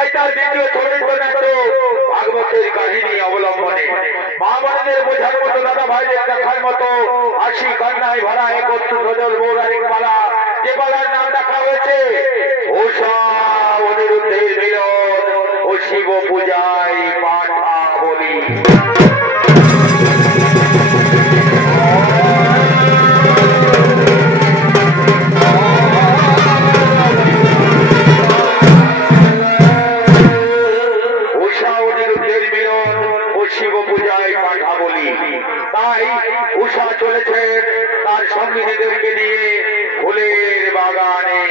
তাই তার দ্বিতীয় চরিত্র নাট্য ভাগবতের কাহিনী অবলম্বনে মা বোনদের বোঝার মতো, দাদা ভাইদের দেখার মতো 80 কন্যায় ভরা একত্র সজল পৌরাণিক পালা, যে পালার নাম রাখা হয়েছে উষা অনিরুদ্ধের মিলন ও শিব পূজায় পাঠাবলী। শিব পূজায় পাঠাবলী। তাই উষা চলেছে তার সঙ্গীদেরকে নিয়ে ফুলের বাগানে।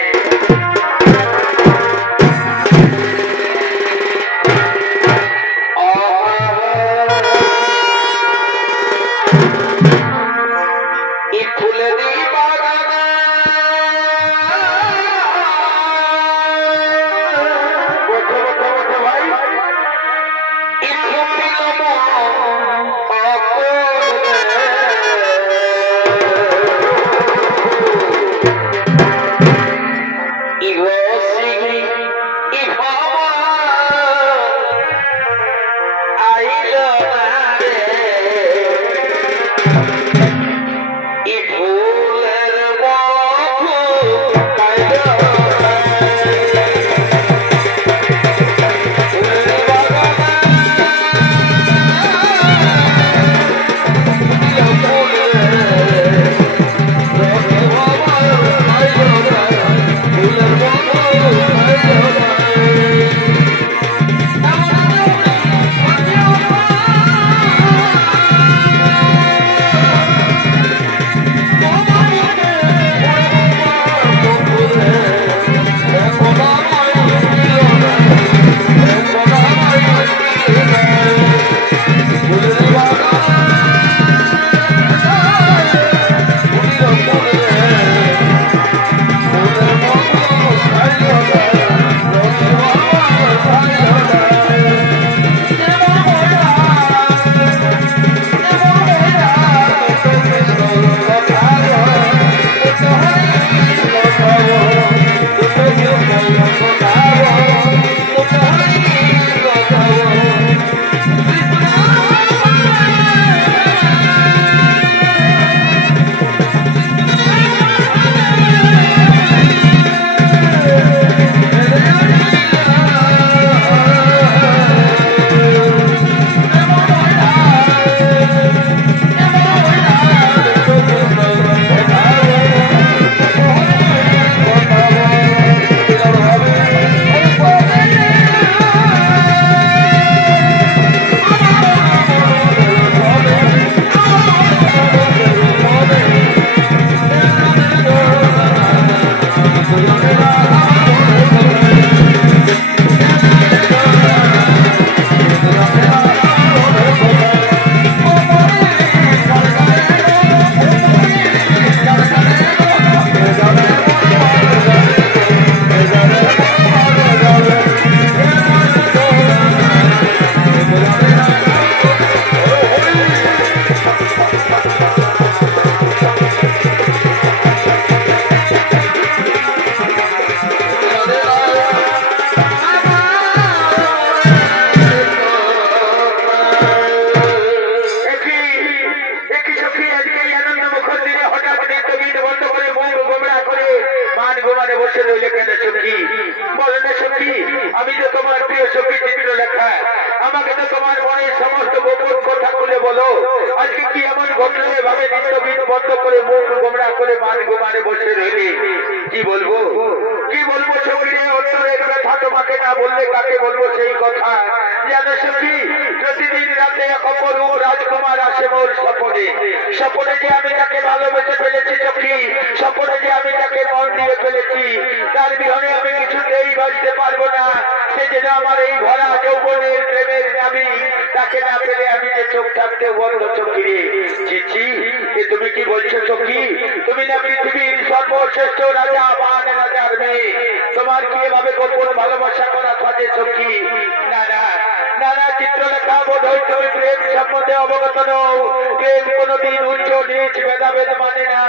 বোধ হয় তুমি প্রেম সম্বন্ধে অবগত নও। প্রেম কোনদিন উচ্চ নিচ ভেদাভেদ মানে না।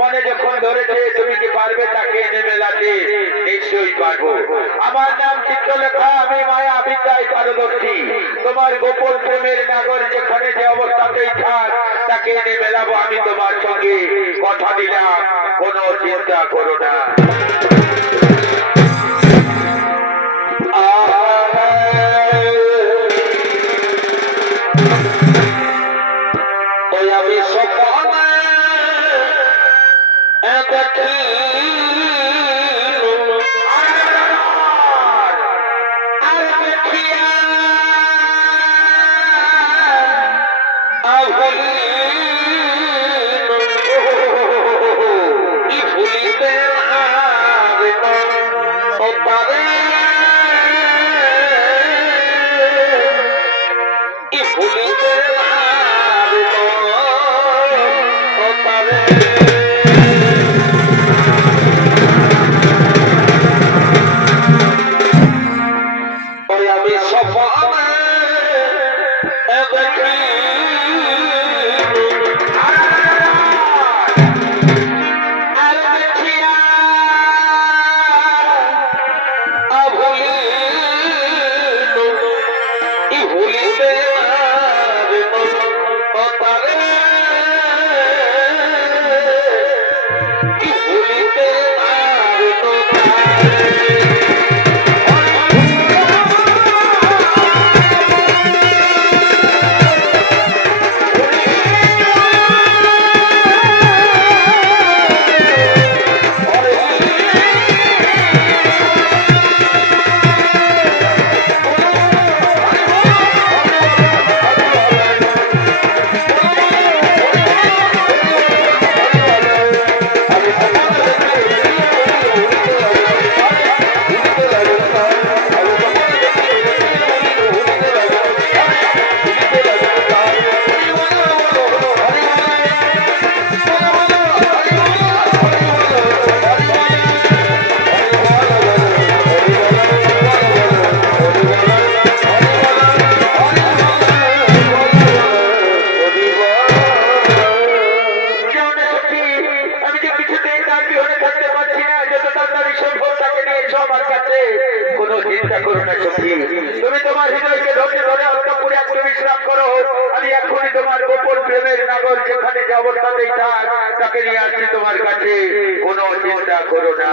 মনে যখন ধরেছে তুমি কি পারবে তাকে এনে মেলাতে? নিশ্চয়ই পারবো। আমার নাম চিত্রলেখা, আমি মায়া বিদ্যায় পারদর্শী। তোমার গোপন প্রেমের নাগর যেখানে যে অবস্থাতেই থাক তাকে এনে মেলাবো আমি তোমার সঙ্গে। কথা দিলাম, কোনো চিন্তা করো না। তুমি তোমার হৃদয়কে ধরে ধরে অন্তঃপুরে একটু বিশ্রাম করো। আমি এখনই তোমার গোপন প্রেমের নাগর যেখানে যে অবস্থাতেই থাক তাকে নিয়ে আসছি তোমার কাছে। কোনো চিন্তা করো না।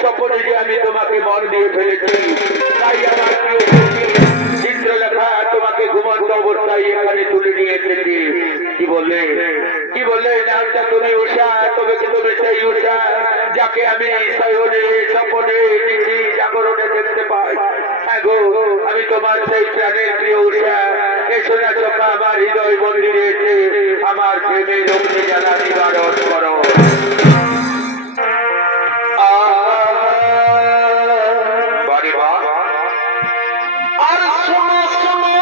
স্বপনে যে আমি তোমাকে মন দিয়ে ফেলেছি, তাই আমার তোমার সেই প্রাণের প্রিয় উষা এসো না চোখা আমার হৃদয় মন্দিরে এসে আমার প্রেমের অগ্নি জ্বালা নিবারণ করো। আর শোনো শোনো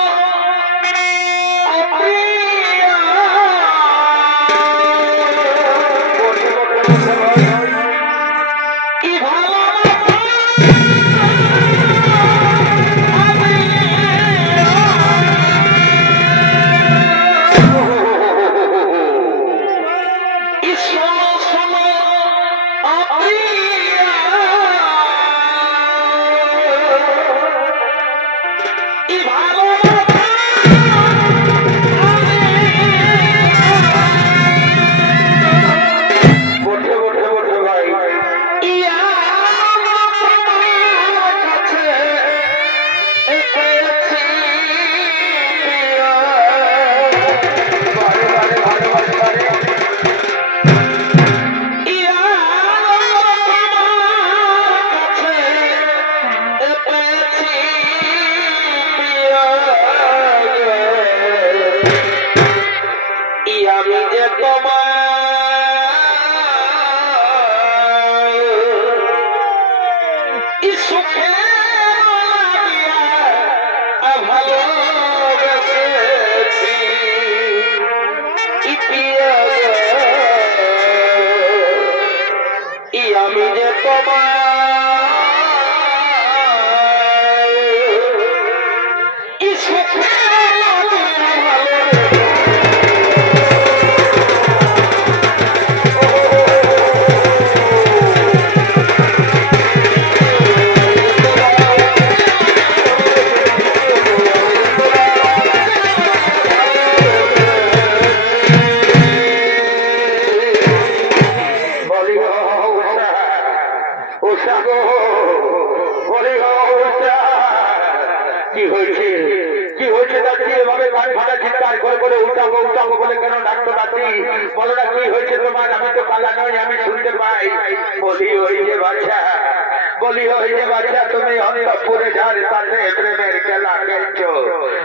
তুমি অন্তঃপুরে যার সাথে প্রেমের খেলা খেলছো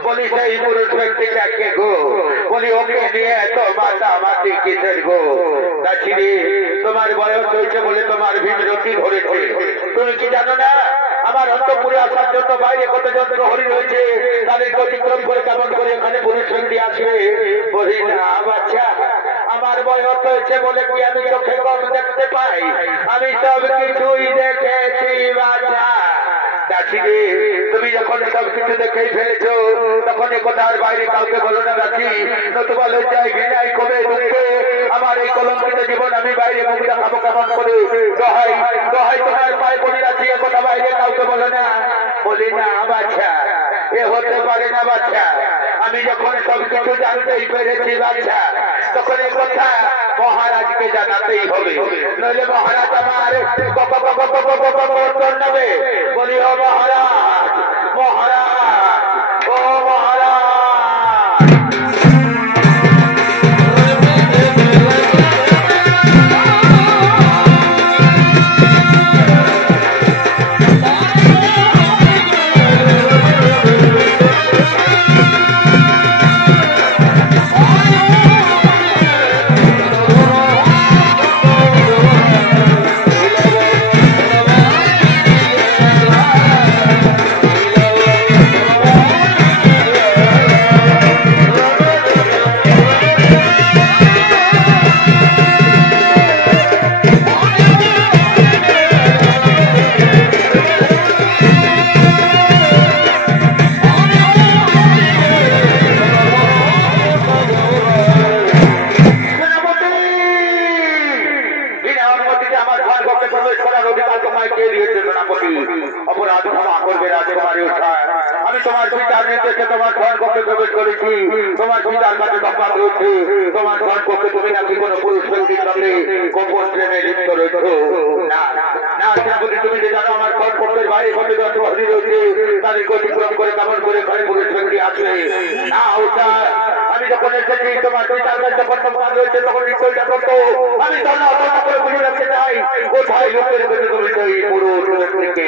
বলি সেই পুরুষ ব্যক্তিটাকে গো বলি ওকে নিয়ে এত মাতামাতি কিসের গো দাসিনী তোমার বয়স হয়েছে বলে তোমার বিরতি ধরেছে তুমি কি জানো না আমার অন্তঃপুরে আসার জন্য বাইরে কতজন প্রহরী রয়েছে তাদেরকে অতিক্রম করে কেমন করে এখানে পুরুষ ব্যক্তি আসবে বলি না বাচ্চা আমার বয়স হয়েছে বলে কি আমি চোখে কম দেখতে পাই আমি সব কিছুই দেখেছি বাচ্চা দাসিনী তুমি যখন সব কিছু দেখেই ফেলেছো তখন এ কথার বাইরে কাউকে বলো না দাসি নতুবা লজ্জায় ঘৃণায় কবে দুঃখে আমার এই কলঙ্কিত জীবন আমি বাইরে মুখ দেখাবো কেমন করে দোহাই দোহাই তোমার পায়ে পড়ে আছি এ কথা বাইরে কাউকে বলো না বলি না বাচ্চা এ হতে পারে না বাচ্চা আমি যখন সব কিছু জানতেই পেরেছি বাচ্চা তখন এই কথা মহারাজকে জানাতেই হবে নইলে মহারাজ আমার নেবে বলি ও মহারাজ মহারাজ ও মহারাজ তোমার পিতার কাছে সংবাদ রয়েছে তোমার ঘর পক্ষে তুমি নাকি কোন পুরুষ ব্যক্তির সঙ্গে গোপন প্রেমে লিপ্ত রয়েছ না না সেনাপতি তুমি যে জানো আমার ঘর পক্ষের বাইরে কতজন প্রহরী রয়েছে তাদেরকে অতিক্রম করে কেমন করে ঘরে পুরুষ ব্যক্তি আসবে না আমি যখন এসেছি তোমার পিতার কাছে যখন সংবাদ রয়েছে তখন নিশ্চয়টা করতো আমি তখন অপরাধ করে বুঝে রাখতে চাই কোথায় লোকের কাছে তুমি সেই পুরুষ ব্যক্তিকে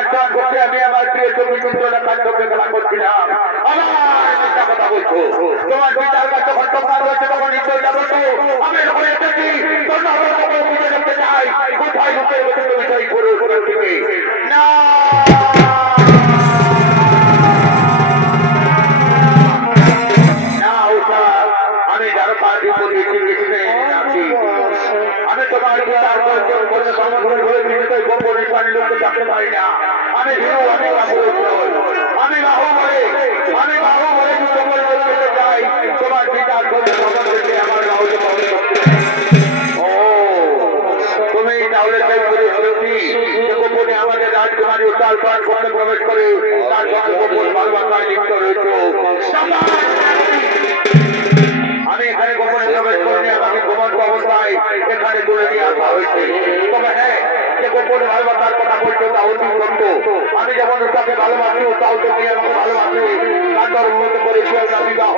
আমার চান করতে আমি আমার প্রিয় চোখে চন্দ্রনা কাণ্ডকে খেলা করছিলাম। আমার মিথ্যা কথা বলছো। তোমার বিচার কাজ যখন তোমার হচ্ছে তখন নিশ্চয় যাবো তো আমি যখন এসেছি তোমরা বুঝে দেখতে চাই কোথায় লুকিয়ে বসে তুমি তাই করে করে উঠবে না। আমি যারা তার বিপদে আমি তোমার বিচার করে সমগ্র হয়ে বিপদে গোপনে পানি লোককে জানতে পারি না। আমি ভীরু আমি বাহু বলে গোপনে করতে চাই তোমার বিচার করে সমগ্রকে আমার রাহুল তুমি তাহলে তাই বলে শুনেছি যে গোপনে আমাদের রাজকুমারী উত্তাল প্রাণ করতে প্রবেশ করে তার সঙ্গে গোপন ভালোবাসায় লিপ্ত রয়েছে। আমি এখানে গোপনে প্রবেশ করিনি, আমাকে ঘুমন্ত অবস্থায় এখানে তুলে নিয়ে আসা হয়েছে। তবে হ্যাঁ, যে গোপনে ভালোবাসার কথা বলছো তা অতি সত্য। আমি যেমন তাকে ভালোবাসি তাও তুমি আমাকে ভালোবাসি। তার উন্নত করেছি আমরা বিবাহ।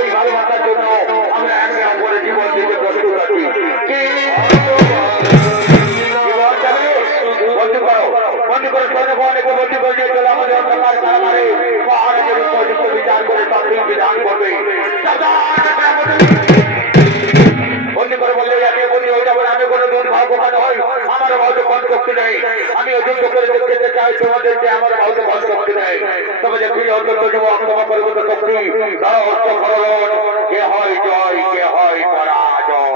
এই ভালোবাসার জন্য আমরা একে অপরের জীবন দিতে প্রস্তুত আছি। কি বন্ধু করো জনগণকে বন্ধু করে দিয়ে চলে আমাদের অন্ধকার কারাগারে মহারাজের উপযুক্ত বিচার করে তাদের বিধান করবে। বন্ধু করে বললে আমি বন্ধু হয়ে যাবো, আমি কোনো দুর্ভাগ্য মানে হয় আমার হয়তো শক্তি নেই। আমি অযুদ্ধ করে দেখতে চাই তোমাদের যে আমার হয়তো শক্তি নেই। তবে যে ফিরে অত্যন্ত যুবক তোমার পরিবর্তন শক্তি কে হয় জয়, কে হয় পরাজয়।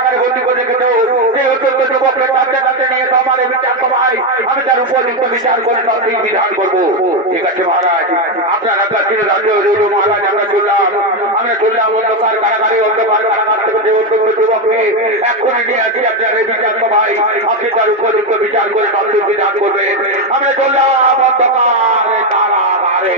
কারাগারে বন্দী করে রেখেছো সেই অত্যন্ত যুবককে টানতে টানতে নিয়ে তো আমার বিচার সভায় আমি তার উপযুক্ত বিচার করে তার সেই বিধান করবো। ঠিক আছে মহারাজ, আপনার আজ্ঞা ছিল রাজ্য রইল মহারাজ। আমরা চললাম অন্ধকার কারাগারে, অন্ধকার কারাগার থেকে যে অত্যন্ত যুবককে এক্ষুনি নিয়ে আসি আপনার এই বিচার সভায়। আপনি তার উপযুক্ত বিচার করে তার সেই বিধান করবেন। আমরা চললাম অন্ধকার কারাগারে।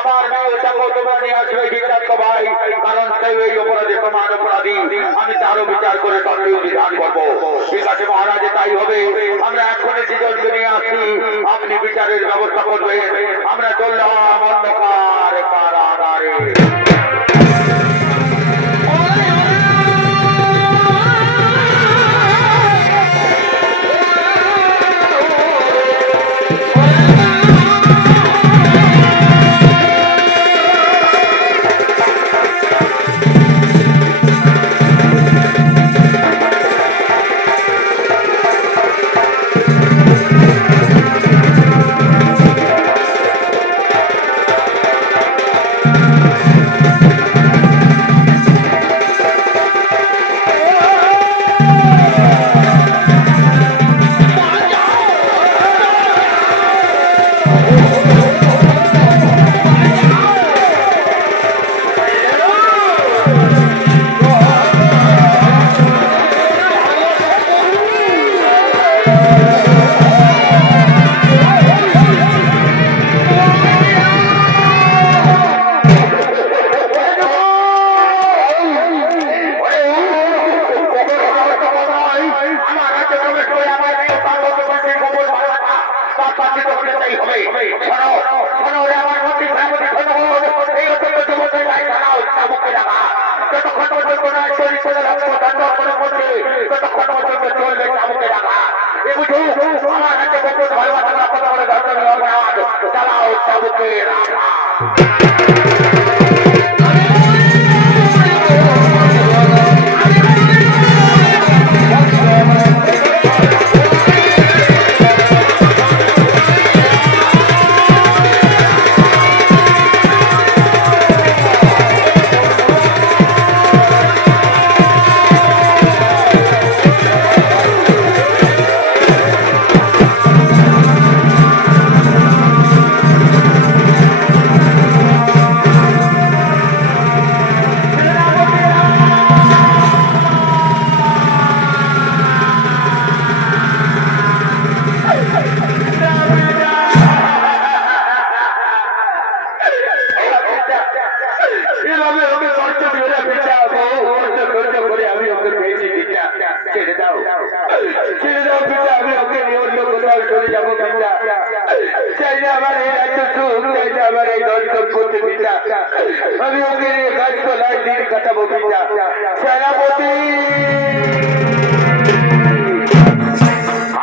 আমার কারণ সেই অপরাধী সমান অপরাধী, আমি তারও বিচার করে তার বিধান করবো। ঠিক আছে মহারাজ, তাই হবে। আমরা এখনই সৃজনকে নিয়ে আসছি, আপনি বিচারের ব্যবস্থা করবেন। আমরা চললাম অন্ধকার কারাগারে।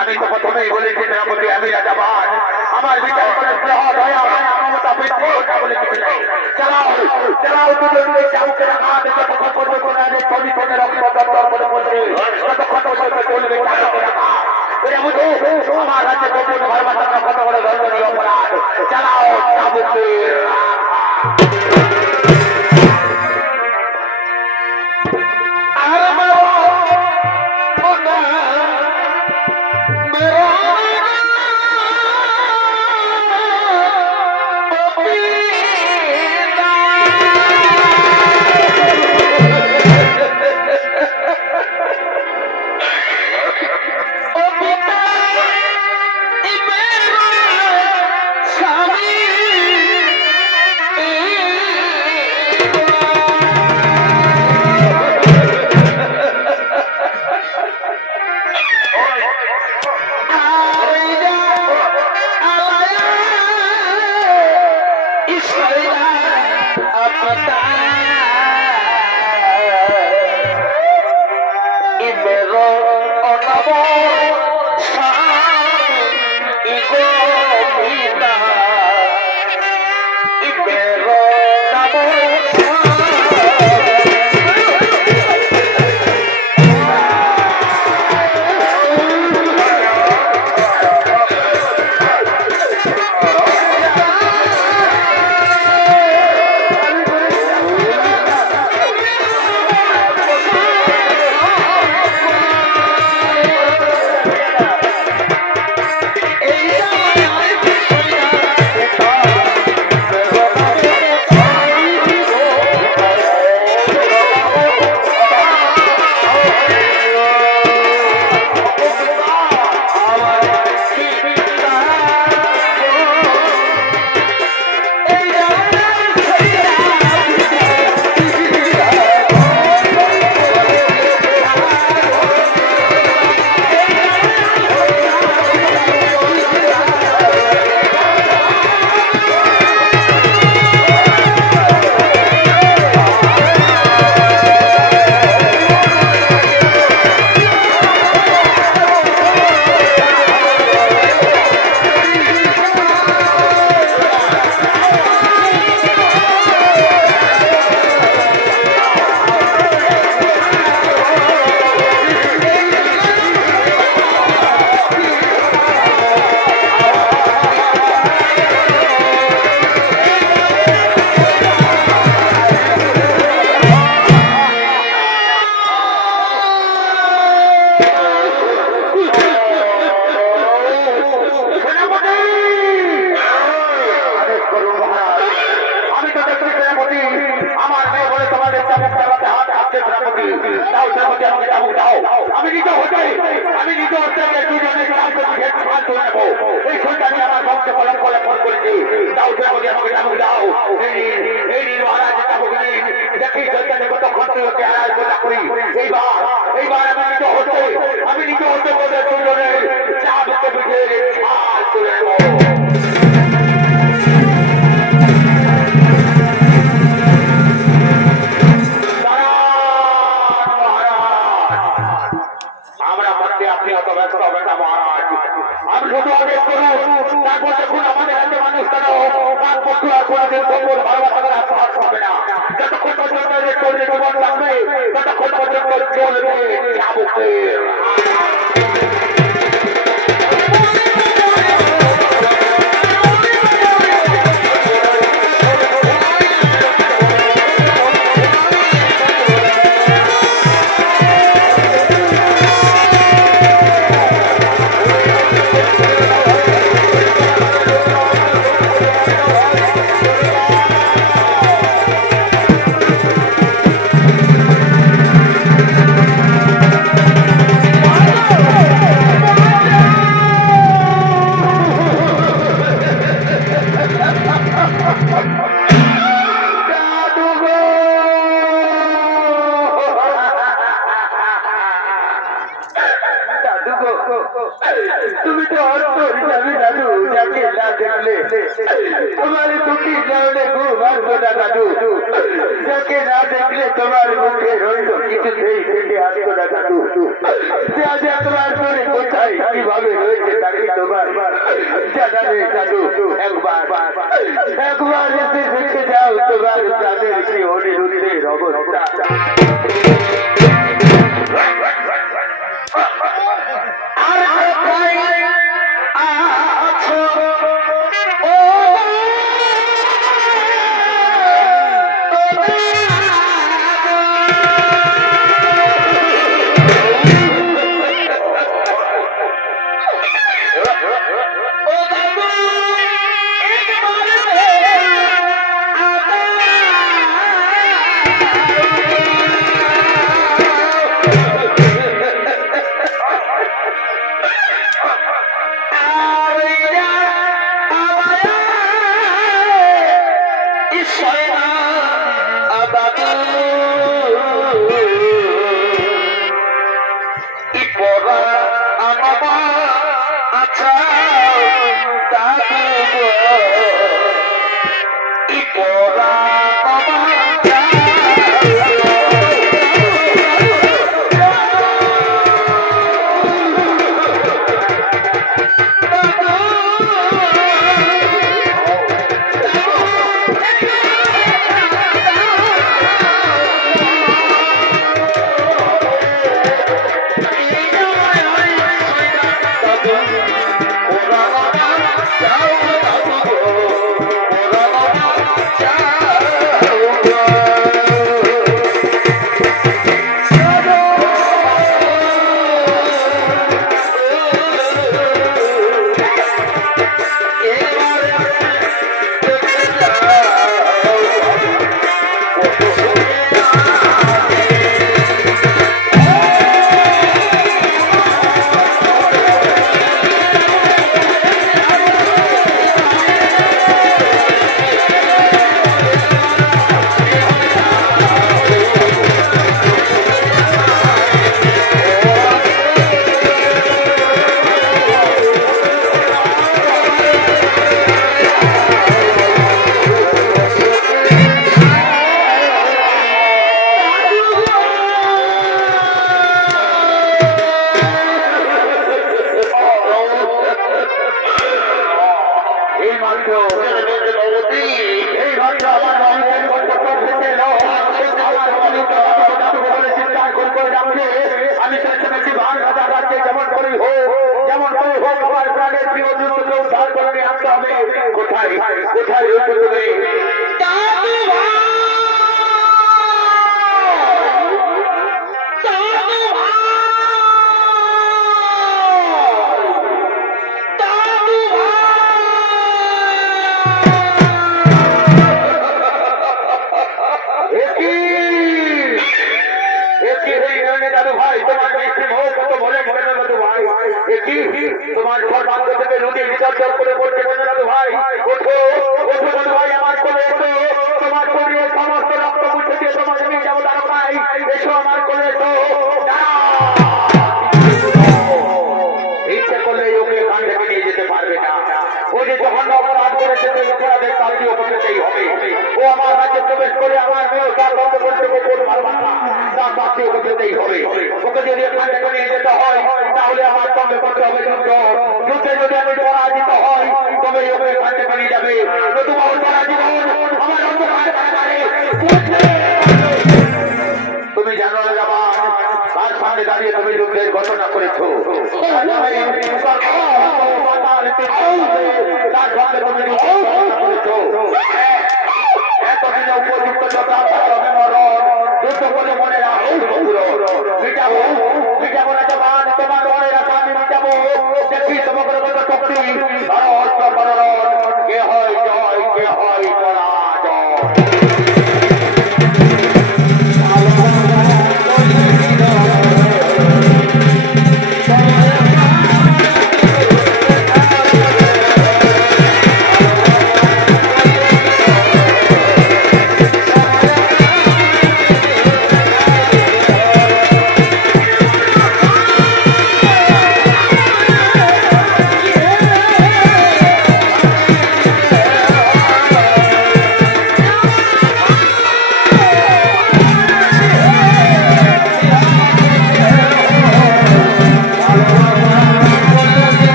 আমি তো প্রথমেই বলেছি সেনাপতি, আমি রাজাবান। আমার বিচার করে চালাও চালাও দুজনে চাউকে রাখা যতক্ষণ পর্যন্ত না যে কমিশনের রক্ত দপ্তর বলছে ততক্ষণ পর্যন্ত চলবে চাউকে রাখা। আমার রাজ্যে গোপন ধর্মাচার কত বড় ধর্মীয় অপরাধ। চালাও চাবুকে এই মহারাজ দেখি চৈতন্য কত খরচ হতে আড়াই কথা করি এইবার আমি নিজে হতে বলে দুজনের চাপ পিঠে ছাল তুলে দেবো। আপনি অত ব্যস্ত হবেন না মহারাজ, আমি শুধু আদেশ করুন, তারপর দেখুন আমাদের রাজ্যে মানুষ কেন তার পক্ষে আর কোনদিন সম্পদ ভালোবাসার আত্মহাস হবে না। যতক্ষণ পর্যন্ত চলবে জীবন লাগবে ততক্ষণ পর্যন্ত চলবে চাবুকের। তুমি তো যাবে দাদু, যাকে না দেখলে তোমার দুটি কারণে খুব আসবো না দাদু, যাকে না দেখলে তোমার মুখে রইল কিছুতেই ফেটে আসবো না দাদু। আজ একবার করে কোথায় কিভাবে রয়েছে তাকে তোমার জানা নেই দাদু। একবার এসে দেখে যাও তোমার তাদের কি অনিরুদ্ধের অবস্থা। তোমার ঘর বান্ধব থেকে রুটি বিচার করে পড়তে ভাই, ওঠো ওঠো ভাই, আমার কোলে এসো। ও আমার রাজ্যে প্রবেশ করে আমার মেয়ে তার বন্ধ করতে গোপন ভালোবাসা তার শাস্তি ওকে পেতেই হবে। ওকে যদি এখান থেকে নিয়ে যেতে হয় তাহলে আমার সঙ্গে করতে হবে যুদ্ধ। যুদ্ধে যদি আমি পরাজিত হই তবে ওকে এখান থেকে নিয়ে যাবে, নতুবা ওর সারা জীবন আমার অন্ধকার কারাগারে। তুমি জানো না জামান তার সামনে দাঁড়িয়ে তুমি যুদ্ধের ঘোষণা করেছো, তার সঙ্গে তুমি করেছো। এতদিনে উপযুক্ত যুদ্ধ করে মনে মিটাবো মিটাবো না জামান, তোমার মনের আশা আমি মিটাবো। দেখি তোমাকে কত শক্তি, কে হয় জয়, কে হয় পরাজয়।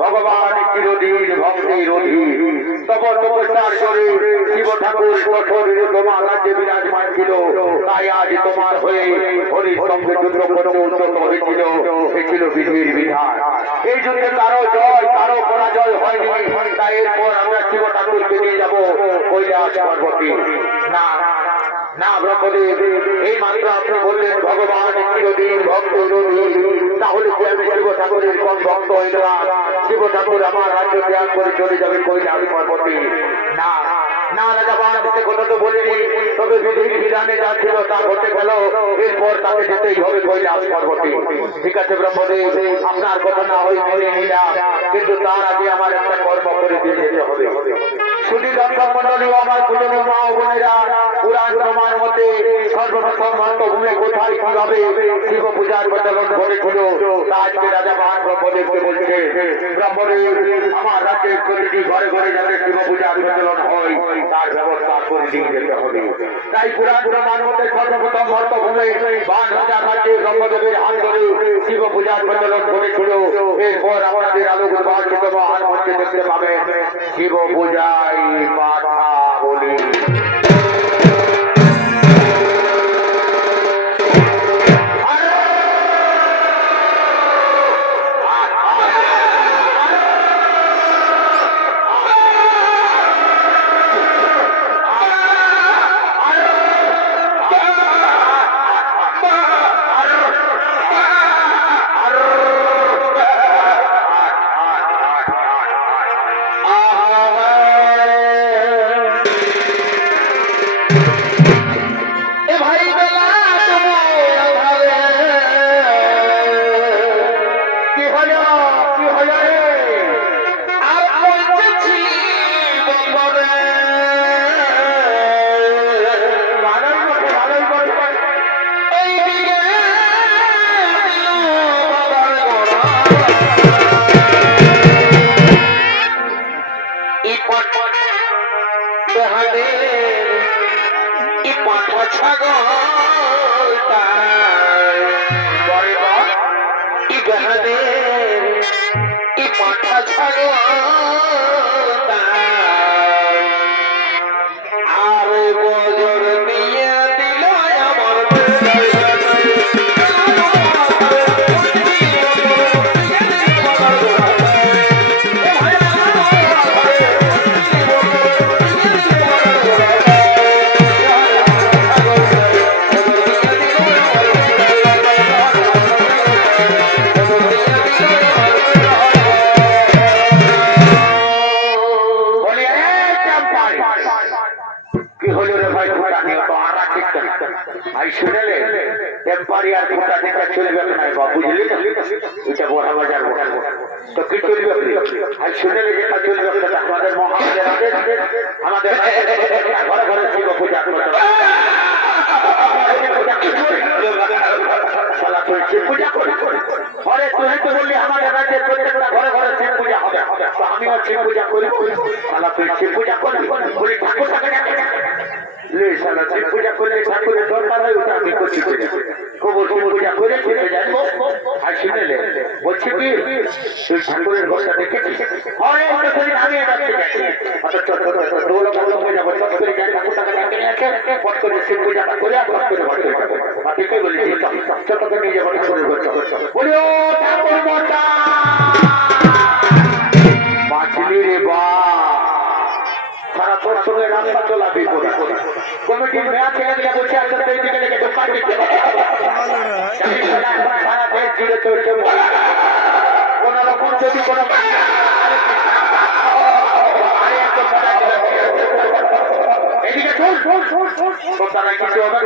ভগবান চিরদিন ভক্তের অধীর, তব তপস্যার করে শিব ঠাকুর কঠোরে তোমার রাজ্যে বিরাজমান ছিল। তাই আজ তোমার হয়ে হরির সঙ্গে যুদ্ধ করতে উদ্যত হয়েছিল। এ ছিল বিধির বিধান। এই যুদ্ধে কারো জয় কারো পরাজয় হয়নি। তাই এরপর আমরা শিব ঠাকুরকে নিয়ে যাবো কৈলাস পর্বতে। না না ব্রহ্মদেব, এই মাত্র আপনি বললেন ভগবান চিরদিন ভক্তের অধীর, তাহলে কি আমি শিব ঠাকুরের কোন ভক্ত হয়ে গেলাম? শিব ঠাকুর আমার রাজ্য ত্যাগ করে চলে যাবে কৈলাস পর্বতে? না না রাজাবান, সে কথা তো বলিনি। তবে বিধির বিধানে যা ছিল তা ঘটে গেল। এরপর তাকে যেতেই হবে কৈলাস পর্বতে। ঠিক আছে ব্রহ্মদেব, আপনার কথা না হয়ে মেনে নিলাম, কিন্তু তার আগে আমার একটা কর্ম করে দিয়ে যেতে হবে। শুধু দর্শক মন্ডলী, আমার পুরনো মা ও বোনেরা, পুরাণ প্রমাণ মতে সর্বপ্রথম মন্ত্রভূমে কোথায় কিভাবে শিব পূজার প্রচলন ঘটেছিল তা আজকে রাজা বাহান ব্রহ্মদেবকে বলছে। ব্রহ্মদেব, আমার রাজ্যের প্রতিটি ঘরে ঘরে যাতে শিব পূজার প্রচলন হয় তার ব্যবস্থা করে দিয়ে যেতে হবে। তাই পুরাণ প্রমাণ মতে সর্বপ্রথম মন্ত্রভূমে বান রাজার রাজ্যে ব্রহ্মদেবের হাত ধরে শিব পূজার প্রচলন ঘটেছিল। এরপর আপনাদের আলোক উদ্ভাসিত বাহান মঞ্চে দেখতে পাবেন শিব পূজায় পাঠা বলি। শুনেলে টেম্পারি আর গোটা দিটা চলবে না বা বুঝলি না এটা বড় বাজার তো কি চলবে আর শুনেলে যেটা চলবে সেটা আমাদের মহারাজের আদেশ আমাদের ঘরে ঘরে শিব পূজা করতে শিব পূজা করে ঘরে তুই তো বললি আমাদের রাজ্যের প্রত্যেকটা ঘরে ঘরে শিব পূজা হবে তো আমিও শিব পূজা করি তুই শিব পূজা করবি বলি ঠাকুরটাকে শিব পূজা করলে ঠাকুরের দরকার হয় ওটা আমি করছি কবর শিব পূজা করে চলে যাবো আর শুনেলে বলছি কি তুই ঠাকুরের ঘরটা দেখেছিস আমি পট করে শিব পূজাটা করে পট করে ঠিকই বলেছি ছোটকে নিয়ে যাবো ঠাকুরের ঘরটা বলি ও ঠাকুর মোটা বাঁচলি রে বা সারা তোর সঙ্গে রাস্তা চলা বিপদ কমিটির মেয়া ছেলে দিলে বলছে আসতে সেই দিকে লেগে দোকান দিচ্ছে সারা দেশ জুড়ে চলছে কোন রকম যদি কোনো এদিকে তারা কিছু হবে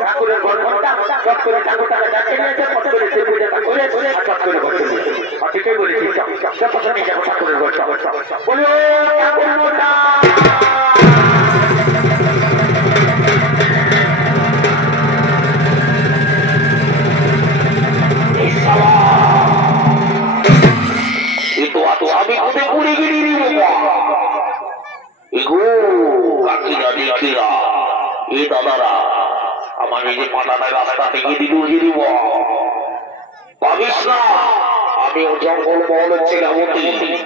ঠাকুরের ঘর ঘরটা চট করে ঠাকুরটাকে ডাকে নিয়েছে পট করে সে পূজাটা করে চট করে ঘর ঠিকই বলেছি নিয়ে যাবো ঠাকুরের ঘরটা বলি ঠাকুর মোটা আমি কোথায় পুড়ে গেলি কাকিরা দেখিরা এই দাদারা আমার এই যে পাটাটা রাস্তা থেকে দিল দিব পাবিস না আমি ও জঙ্গল মহল ছিলাম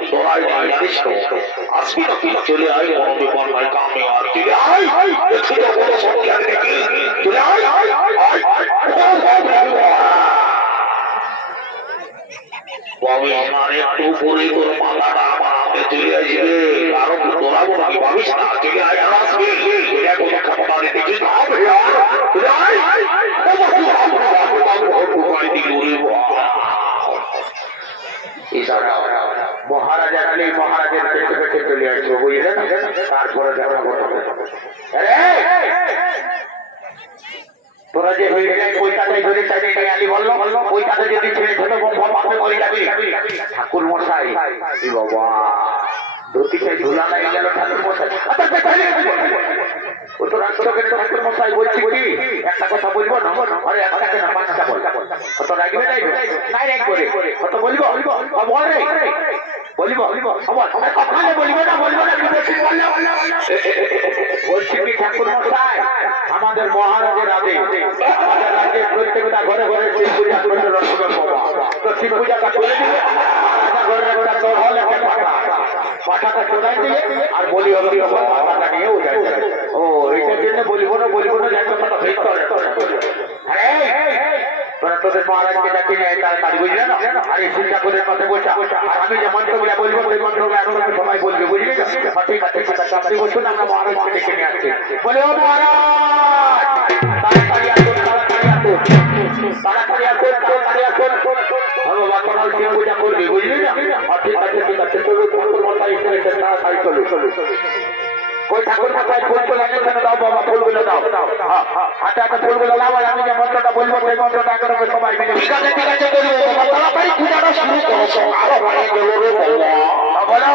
তোরাই নাই জানিস তো আসবি না কি চলে আয় বন্ধু পারমাই কামে আর চলে আয় ছোট বড় সব দেখি চলে আয় আমি আমার একটু পরে তোর মাথাটা আমার হাতে চলে আসবে কারণ তোরাবো নাকি ভাবিস না চলে আয় আর আসবি খাবার দেখিস না মহারাজা আলী মহারাজের পেটে পেটে চলে আসবো বুঝলেন তারপরে দেখা তোরা যে হয়ে গেলে পয়সাটাই ধরে চাইলে আলী বললো পয়সাটা যদি ছেড়ে ছোট পাপে করে যাবি ঠাকুর মশাই বাবা ধুতিটাই ঝুলা নাই গেল ঠাকুর মশাই ও তো রাষ্ট্রকে ঠাকুর মশাই বলছি কি একটা কথা বলবো না আরে একটা কেন পাঁচটা বল কত রাখবে নাই রাখবে কত বলবো বল রে বলবো কথালে বলবে না বলছি কি ঠাকুর মশাই আমাদের মহারাজের আদেশ আমাদের রাজ্যের প্রত্যেকটা ঘরে ঘরে শিব পূজা করতে রসগোল বাবা তো শিব পূজাটা করে দিবে ঘরে ঘরে তোর হল একটা পাঠাটা চোদাই দিয়ে আর বলি হলো পাঠাটা নিয়ে উঠাই যাবে ও এইটার জন্য বলবো না যাই কথা ভিতরে তোরা তোদের মহারাজকে ডাকি নেয় তাড়াতাড়ি বুঝলে না আর এই চিন্তা করে কথা বলছে আর আমি যে মন্ত্রগুলা বলবো সেই মন্ত্রগুলো এখন সবাই বলবে বুঝলি না ঠিক আছে আপনি বলছেন আমরা মহারাজকে ডেকে নিয়ে আসছি বলে ও মহারাজ তাড়াতাড়ি আসুন ভগবান শিব পূজা করবি বুঝলি না ঠিক আছে চলো ঠাকুর মশাই এসে তাড়াতাড়ি চলো ওই ঠাকুর মশাই ফুল তো লাগে দাও বাবা ফুলগুলো দাও হাতে হাতে ফুলগুলো দাও আর আমি যে মন্ত্রটা বলবো সেই মন্ত্রটা করে সবাই মিলে ঠিক আছে তাড়াতাড়ি পূজাটা শুরু করো আরো ভালো বলো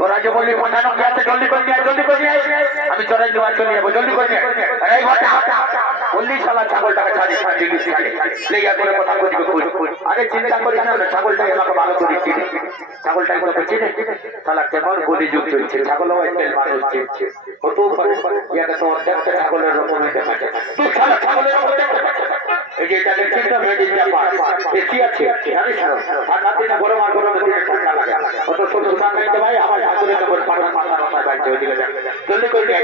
তোরা যে বললি পৌঁছানো কি আছে জলদি করে আমি চড়াই দেওয়া চলে যাবো জলদি করে বললি শালা ছাগলটাকে ছাড়ি করে কথা আরে চিন্তা করিস না ছাগলটাকে আমাকে ভালো করে চিনি ছাগলটা এগুলো চিনে শালা কেমন গলি যুগ চলছে ছাগল মানুষ চিনছে হতেও পারে ইয়াকে তো দেখতে ছাগলের রকমই দেখা যায় তুই শালা ছাগলের রকম এই যে এটা দেখছেন তো মেড ইন জাপান এসি আছে জানিস না ঠান্ডা দিনে গরম আর গরম দিনে ঠান্ডা লাগে অত সুন্দর নাই ভাই আমার ঠাকুরের কাপড় পাঠান মাথা মাথা বাইছে ওইদিকে জলদি করে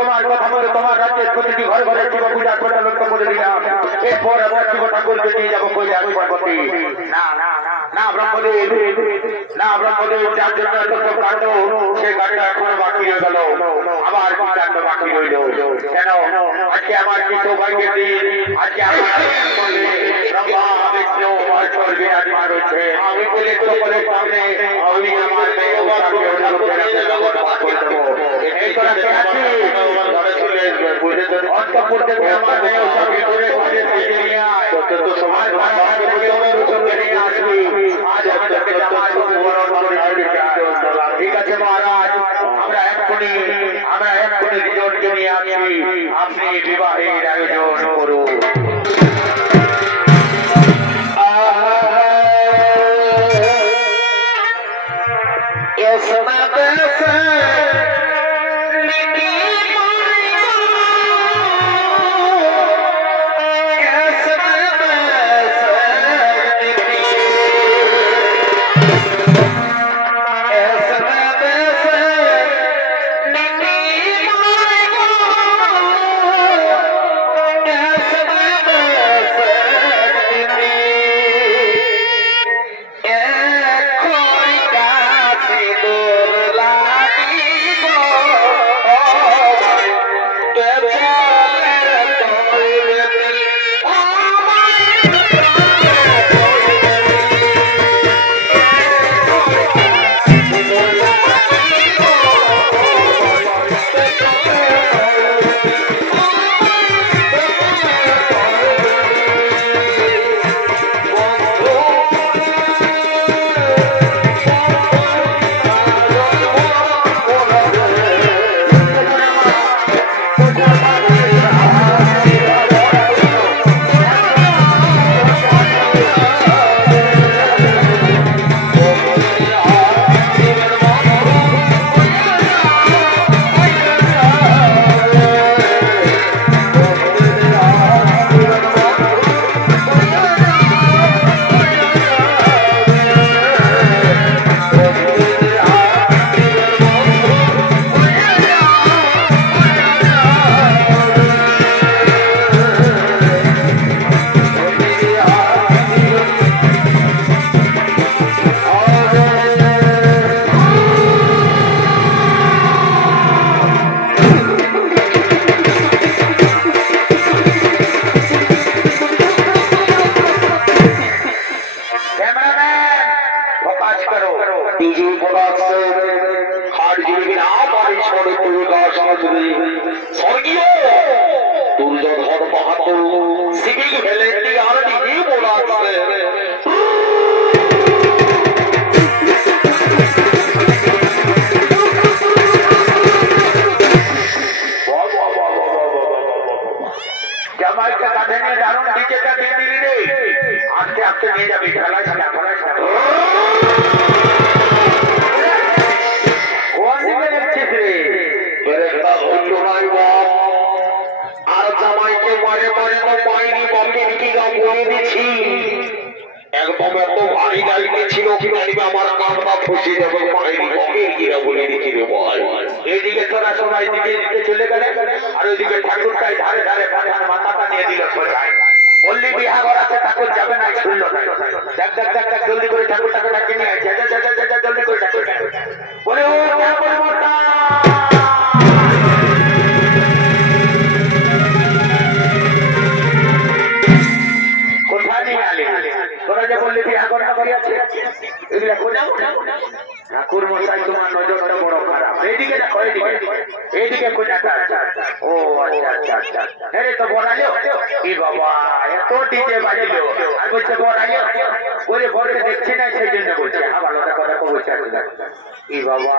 তোমার কথা বলে তোমার রাজ্যের প্রতিটি ঘরে ঘরে শিব পূজা করে লক্ষ্য করে দিলাম এরপর আমরা শিব ঠাকুরকে নিয়ে যাবো কই পার্বতী না না ব্রহ্মদেব না ব্রহ্মদেব যার জন্য এত কাণ্ড সেই কাণ্ড এখনো বাকি হয়ে গেল আবার কি কাণ্ড বাকি রইল কেন আজকে আমার কি সৌভাগ্যের দিন আজকে আমার আমি বলে সকলের সামনে আমি আমার মেয়ে এই করা অন্তপুর থেকে আমার মেয়ে সঙ্গে ধরে নিয়ে আসবি আজ ঠিক আছে মহারাজ আমরা এক্ষুনি দুজনকে নিয়ে আসি আপনি বিবাহের আয়োজন করুন দুর্যোধন মাহাতো সিভিল ভ্যালেন্টি আর ডিজি বলা আছে জামাইটা কাঁধে নিয়ে দারুণ ডিজেটা দিয়ে দিলি রে আস্তে আস্তে নিয়ে যাবি খেলাস না কোন দিকে দেখছিস রে একটা ধৈর্য নাই বাপ আর জামাইকে মরে মরে তো পাইনি বাপের কি গা বলে দিছি একদম এত ভারী গাড়িতে ছিল কি গাড়িবে আমার কাঁধটা ফসে যাবে পাইনি বাপের কি গা বলে দিছি রে ভাই এইদিকে তোরা সবাই দিকে দিকে চলে গেলে আর ওইদিকে ঠাকুরটাই ধারে ধারে মাথাটা নিয়ে দিল সোজায় বললি বিহা করাতে ঠাকুর যাবে না শুনলো না দেখ দেখ দেখ দেখ জলদি করে ঠাকুরটাকে ডাকে নিয়ে আসছে জলদি করে ঠাকুর বলে ও ঠাকুর মোটা কোথায় নিয়ে আলি তোরা যে বললি বিহা করা করিয়াছে এগুলা কোথাও ঠাকুর মশাই তোমার নজরটা বড় খারাপ এইদিকে দেখো এইদিকে কোথাটা ও আচ্ছা হ্যাঁ তো বলালে কি বাবা এত ডিজে বাজিল আর বলছে বলালে ওরে বলতে দেখছি না সেই জন্য বলছে হ্যাঁ ভালো কথা বলছে কি বাবা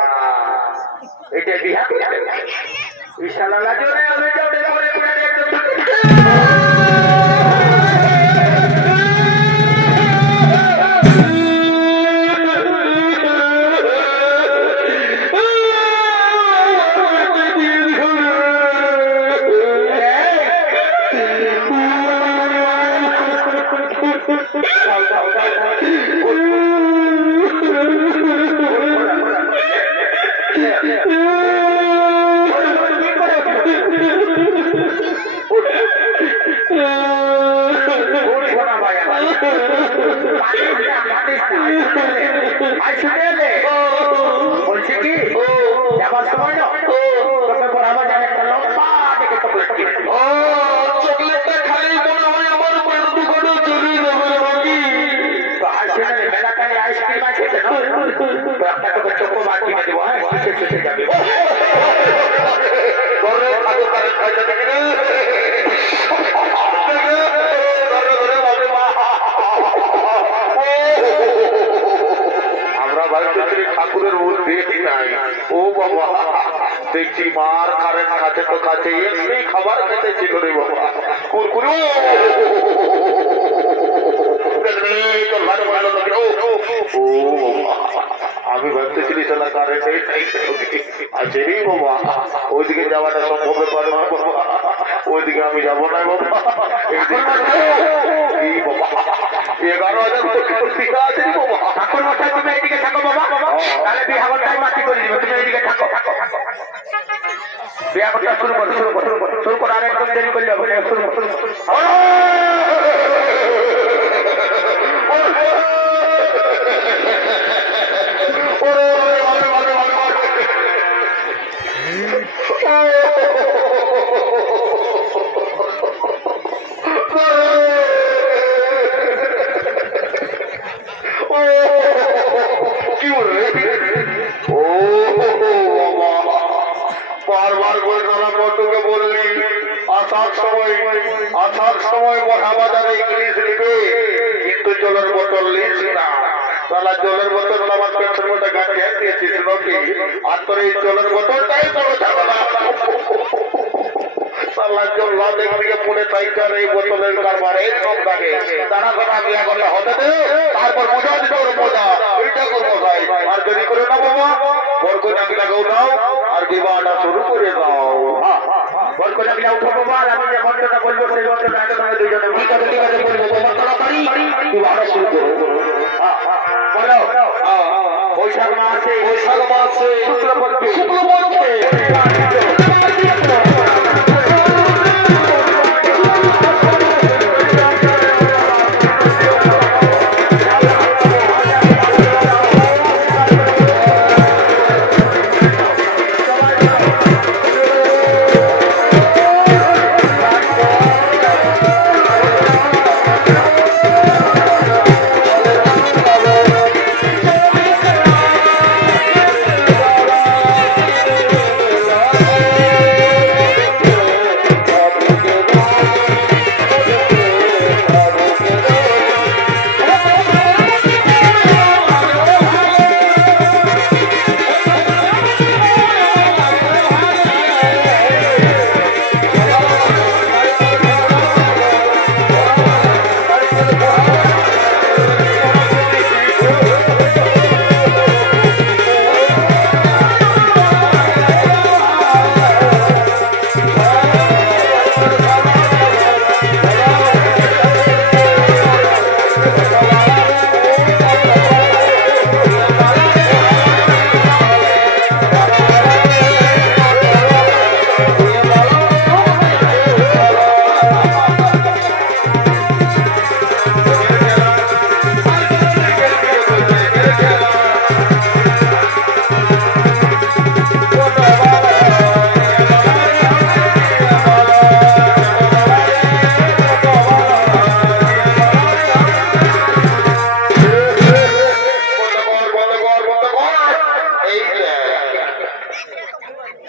এটা বিহা ইশালা জোরে আমি জোরে পরে বলছি কি যাবার সময় না তোকে পড়াবার জানে চকলেটটা খালি মনে হয় আমার পেট দুখানে চলে যাবে নাকি তো হাসি মেলাটায় আইসক্রিম আছে একটা তোকে চকোবার কিনে দেবো হ্যাঁ ছুটে যাবে আমরা ভাই ঠাকুরের বুদ্ধি নাই ও বাবা দেখছি মার কারেন্ট খাতে তো কাছে এমনি খাবার খেতেছি করে বাবা কুরকুরে আমি ভাবতেছিলি তাহলে কারেন্ট আছে রে বাবা ওইদিকে যাওয়াটা সম্ভব ব্যাপার না বাবা ওইদিকে আমি যাবো না বাবা এই বাবা 11,000 আছে রে বাবা ঠাকুর মশাই তুমি এইদিকে থাকো বাবা তাহলে বিহাগরটাই মাটি করে দিবে তুমি এইদিকে থাকো বিহাগরটা শুরু করো আর একদম দেরি করলে হবে শুরু করো বারবার করে নানা বন্ধুকে বললি আসার সময় মহাবাজারে ইংলিশ নিবে কিন্তু জলের বোতল নিস না তাহলে জলের বোতল আমার পেছনের মধ্যে গাড়ি দিয়েছিস নাকি আর তোর এই জলের বোতলটাই বড় ঝামেলা তারপর বোঝা দিতে মজা ওইটা করবো ভাই আর যদি করে না বাবা বরকনাবিলাকেও দাও আর বিবাহটা শুরু করে দাও বরকনাবিলা উঠো বাবা আমি যে মন্ত্রটা বলবো সেই মন্ত্রটা আগে তোমরা দুইজনে ঠিক আছে বলবো বাবা তাড়াতাড়ি বিবাহটা শুরু করো বলো বৈশাখ মাসে শুক্লপক্ষে Oh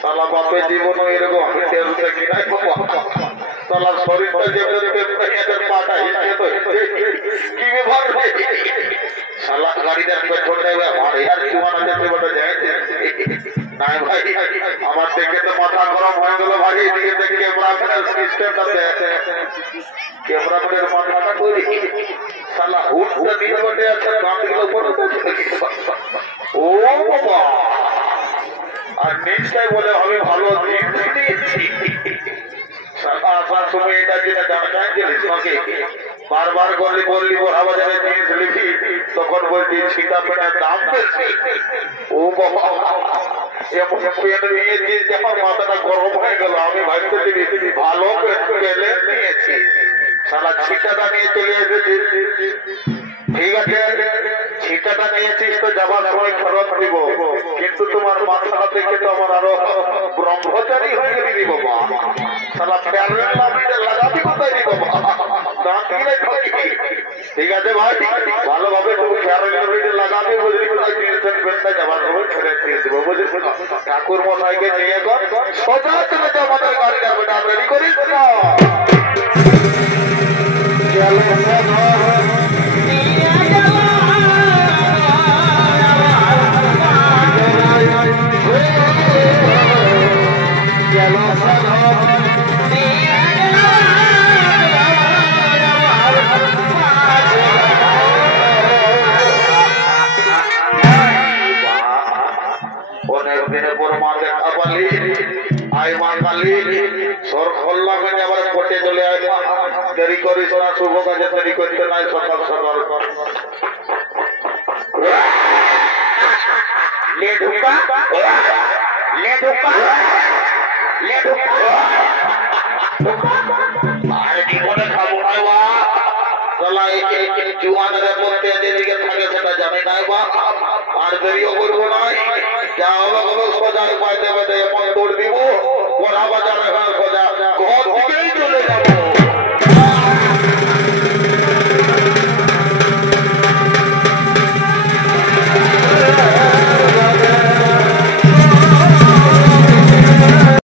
সালা বাপে জীবন এরকম আমি তেল দেখি নাই বাবা সালা শরীরটা যেমন এদের পাটা হিসেবে তো কি ব্যাপার সালা গাড়িটার পেছন দেবে আমার ইয়ার জীবন আছে বলে যায় নাই ভাই আমার দেখে তো মাথা গরম হয়ে গেল ভাই এদিকে দেখে ক্যামেরাম্যানের সিস্টেমটা দেখে ক্যামেরাম্যানের মাথাটা করি সালা হুটটা দিন বটে আছে গানগুলো উপরে ও বাবা আর নিশ্চয় বলে আমি ভালো জিনিস দিয়েছি আসার সময় এটা যেটা জানা জিনিস আমাকে বারবার করলি বললি ওরা বাজারে জিনিস লিখি তখন বলছি সীতা পেটার দাম বেশি ও বাবা এমন নিয়েছি যে আমার মাথাটা গরম হয়ে গেল আমি ভাবতে ভালো পেলে নিয়েছি সারা ছিটাটা নিয়ে চলে এসেছি ঠিক আছে ছিটাটা নিয়েছিস তো যাবার সময় খরচ দিব কিন্তু তোমার মাথা থেকে তো আমার আরো ব্রহ্মচারী হয়ে গেলি দিব সারা প্যারেল লাভিতে লাগাবি কোথায় দিব দাঁত গিলে ঠিক আছে ভাই ভালোভাবে তুমি প্যারেল লাভিতে লাগাবি বুঝলি কোথায় টিউশন বেনটা যাবার সময় ছেড়ে দিয়ে দেবো বুঝলি ঠাকুর মশাইকে নিয়ে কর সোজা চলে যাও আমাদের গাড়ি যাবে না রেডি করিস না অনেকদিনের পর মা দেখা পালি আয় মা কালি সর খোল্লা হয়ে আবার কোটে চলে আয় দেরি করিস না শুভ কাজে দেরি করতে নাই সকাল সকাল লে ঢুকা লে ঢুকা লে ঢুকা আরে জীবনে খাবো না বা চলা জুয়ানের মধ্যে যেদিকে থাকে সেটা জানি না বা আর দেরিও করবো না যা হবে সোজা উপায় দেবে এমন